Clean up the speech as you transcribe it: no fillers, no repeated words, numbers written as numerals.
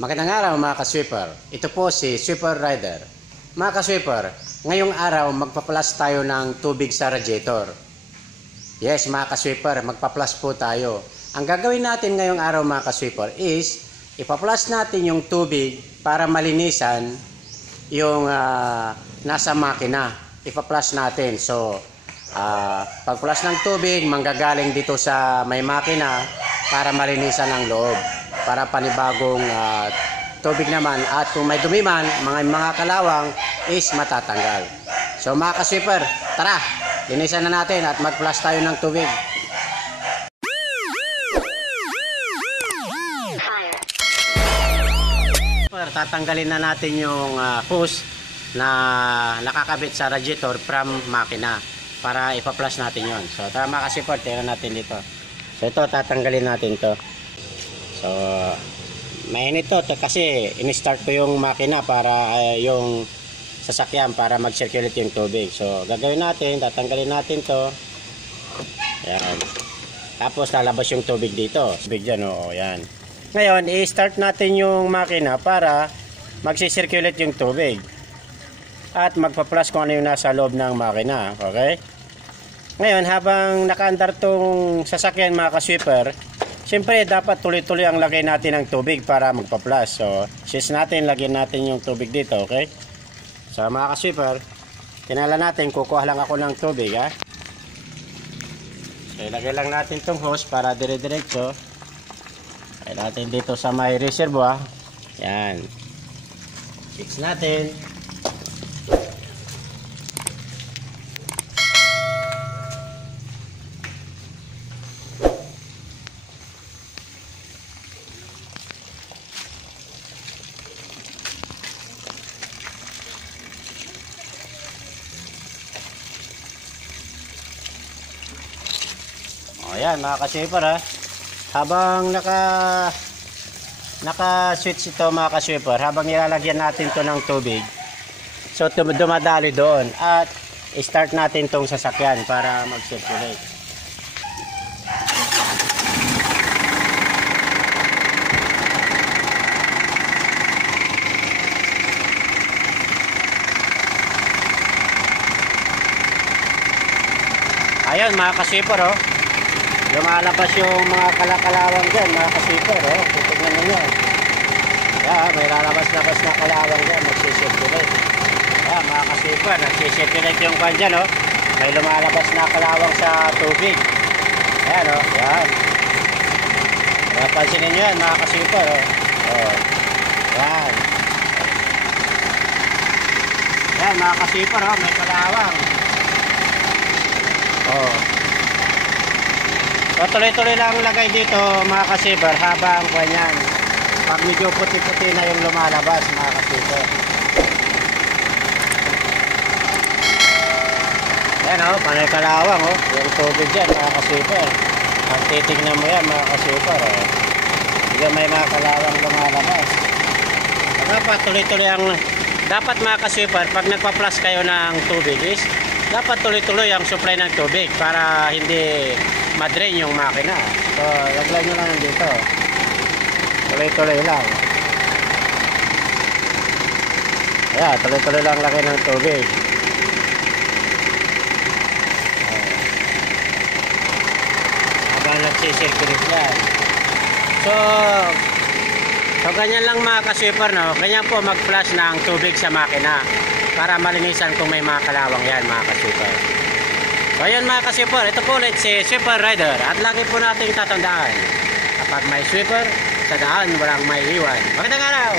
Magandang araw mga ka-sweeper. Ito po si Sweeper Rider. Mga ka-sweeper, ngayong araw magpa-plus tayo ng tubig sa radiator. Yes mga ka-sweeper, magpa-plus po tayo. Ang gagawin natin ngayong araw mga ka-sweeper is ipa-plus natin yung tubig para malinisan yung nasa makina. Ipa-plus natin. So, pag-plus ng tubig, manggagaling dito sa may makina para malinisan ang loob. Para panibagong tubig naman, at kung may dumi man, mga kalawang is matatanggal. So mga ka-sweeper, tara, linisan na natin at mag-flush tayo ng tubig. Tatanggalin na natin yung hose na nakakabit sa radiator from makina para ipa-flush natin yon. So tara mga ka-sweeper, tingnan natin dito. So ito, tatanggalin natin to. So, mainit to kasi in-start ko yung makina para yung sasakyan para mag-circulate yung tubig. So, gagawin natin, tatanggalin natin to. Ayan. Tapos, lalabas yung tubig dito. Tubig dyan, oo, yan. Ngayon, i-start natin yung makina para mag-circulate yung tubig. At magpa-flush kung ano yung nasa loob ng makina. Okay? Ngayon, habang naka-andar tong sasakyan mga ka-sweeper, siyempre, dapat tuloy-tuloy ang lagay natin ng tubig para magpa-flush. So, sis natin, lagyan natin yung tubig dito, okay? So, mga ka-sweeper, tinala natin, kukuha lang ako ng tubig, ha? So, ilagay lang natin itong hose para dire-diretso. Lagay natin dito sa may reservoir. Yan. Fix natin. Ayan mga ka-sweeper, ha. Habang naka-switch ito mga ka-sweeper, habang nilalagyan natin to ng tubig, so dumadali doon at start natin tong sasakyan para mag-circulate. Ayan mga ka-sweeper, oh. Lumalabas yung mga kalakalawang dyan, mga ka-sweeper, oh. Titignan nyo. Yeah, may lalabas-labas na kalawang dyan, nagsisirculate. Yeah, mga ka-sweeper, nagsisirculate yung kwan dyan, oh. May lumalabas na kalawang sa tubig. Ayan, oh. Yan. Napansinin nyo yan, mga ka-sweeper, oh. Oh. Yan. Yan, mga ka-sweeper, oh. May kalawang. Oh. So, tuloy-tuloy lang lagay dito mga ka-sweeper habang ganyan. Pag medyo puti-puti na yung lumalabas mga ka-sweeper. Yan o, panay kalawang o. Yung tubig dyan mga ka-sweeper. Pag titignan mo yan mga ka-sweeper o. Hindi may mga kalawang lumalabas. Dapat tuloy-tuloy ang... Dapat mga ka-sweeper, pag nagpa-flush kayo ng tubig is dapat tuloy-tuloy ang supply ng tubig para hindi madrain yung makina. So, lagyan nyo lang dito. Tuloy-tuloy lang. Ayan, tuloy-tuloy lang lagay ng tubig. Habang nagsisirculate yan. So, ganyan lang mga ka-sweeper, no? Ganyan po mag-flush ng tubig sa makina para malinisan kung may mga kalawang yan mga ka-sweeper. So ayan mga ka-sweeper, ito po ulit si Sweeper Rider at lagi po nating tatandaan, kapag may sweeper, sa daan walang may iwan. Magandang araw!